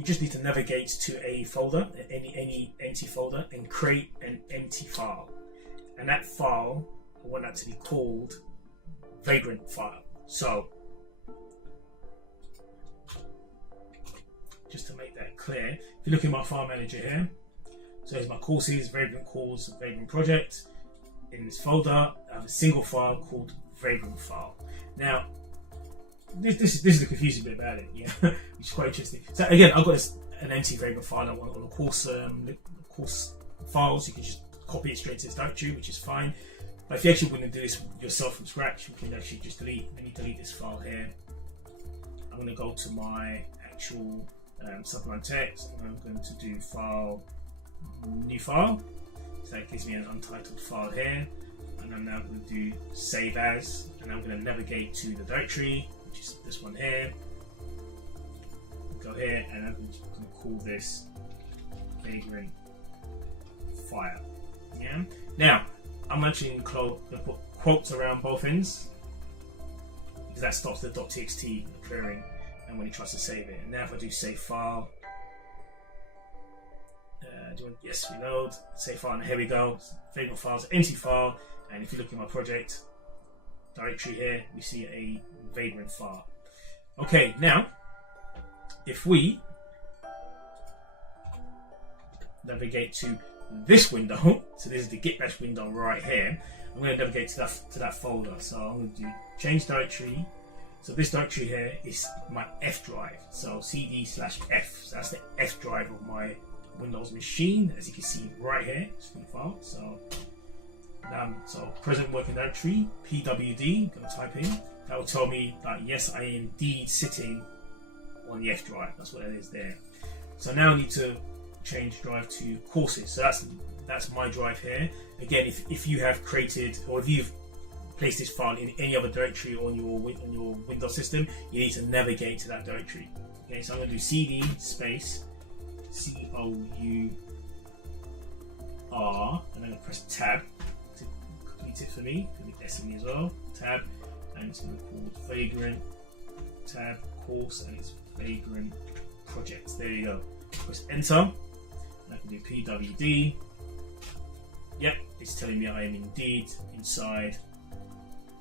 you just need to navigate to a folder, any empty folder, and create an empty file. And that file, I want that to be called Vagrant file. So, just to make that clear, if you look in my file manager here, so here's my courses, Vagrant course, Vagrant project. In this folder, I have a single file called Vagrant file. Now, this is the confusing bit about it, yeah, which is quite interesting. So again, I've got an empty Vagrant file on the course files. You can just copy it straight to this directory, which is fine. But if you actually want to do this yourself from scratch, you can actually just delete. Let me delete this file here. I'm going to go to my actual Sublime text, and I'm going to do file, new file. So that gives me an untitled file here, and I'm now going to do save as, and I'm going to navigate to the directory, which is this one here. Go here, and I'm going to call this Vagrant file. Yeah. Now, I'm actually going to put quotes around both ends because that stops the .txt appearing, and when he tries to save it. And now, if I do save file, yes, reload, save file, and here we go. Vagrant files, empty file, and if you look at my project directory here, we see a Vagrant file. Okay, now if we navigate to this window, so this is the Git bash window right here, I'm going to navigate to that folder. So I'm going to do change directory. So this directory here is my F drive. So CD/F. So that's the F drive of my Windows machine, as you can see right here. It's from the file. So present working directory pwd. Going to type in. That will tell me that yes, I am indeed sitting on the F drive. That's what it is there. So now I need to change drive to courses. So that's my drive here. Again, if you have created, or if you've placed this file in any other directory on your Windows system, you need to navigate to that directory. Okay, so I'm going to do cd space COUR, and I'm going to press tab to complete it for me. Complete SME as well. Tab, and it's going to be called Vagrant tab course, and it's Vagrant project. There you go. Press enter. I can do pwd. Yep, it's telling me I am indeed inside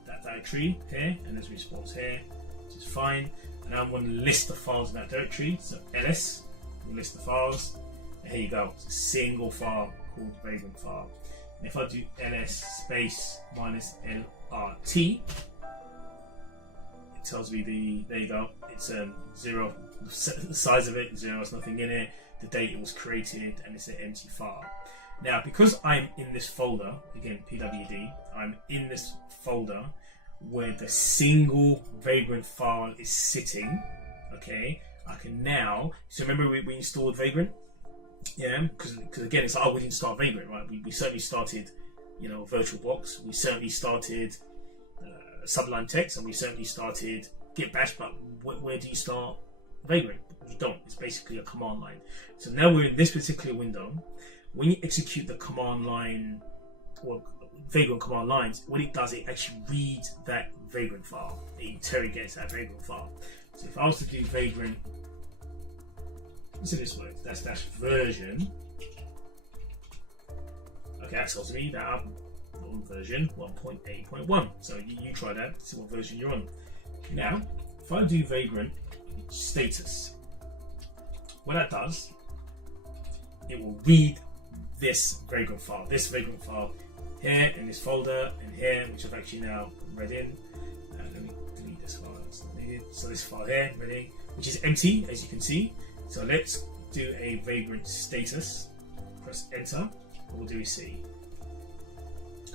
that directory here, and there's a response here, which is fine. And I'm going to list the files in that directory. So ls, we'll list the files, and here you go. It's a single file called Vagrant file. And if I do ls space -lrt, it tells me there you go. It's 0. The size of it 0. There's nothing in it. The date it was created, and it's an empty file. Now, because I'm in this folder, again pwd, I'm in this folder where the single Vagrant file is sitting. Okay, I can now. So remember we installed Vagrant, yeah? Because again, it's like, oh, we didn't start Vagrant, right? We certainly started, VirtualBox. We certainly started Sublime Text, and we certainly started Git Bash. But where do you start Vagrant? You don't. It's basically a command line. So now we're in this particular window. When you execute the command line or Vagrant command lines, what it does, it actually reads that Vagrant file. It interrogates that Vagrant file. So if I was to do Vagrant, let's do this way, that's version. Okay, that tells me that I'm on version 1.8.1. So you try that, see what version you're on. Now, if I do Vagrant status, what that does, it will read this Vagrant file here in this folder, and here, which I've actually now read in. Let me delete this file. So this file here, ready, which is empty, as you can see. So let's do a Vagrant status. Press enter. What we'll do is see.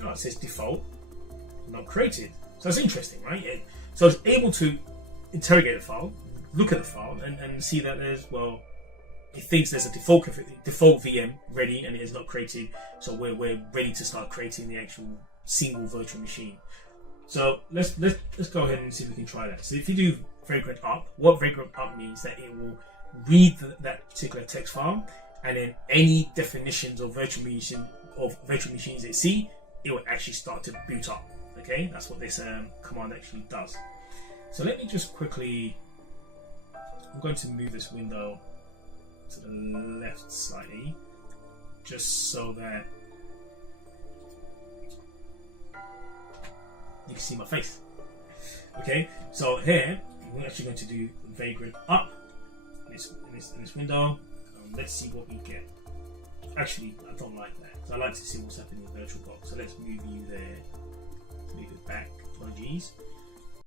Oh, it says default, not created. So that's interesting, right? So I was able to interrogate the file, look at the file, and see that there's, well, it thinks there's a default VM ready, and it is not created. So we're ready to start creating the actual single virtual machine. So let's go ahead and see if we can try that. So if you do Vagrant up, what Vagrant up means that it will read that particular text file, and then any definitions of virtual machines it see, it will actually start to boot up. Okay, that's what this command actually does. So let me just quickly, I'm going to move this window to the left slightly, just so that you can see my face. Okay, so here we're actually going to do Vagrant up in this window. Let's see what we get. Actually, I don't like that. So I like to see what's happening in VirtualBox. So let's move you there. Let's move it back. Apologies.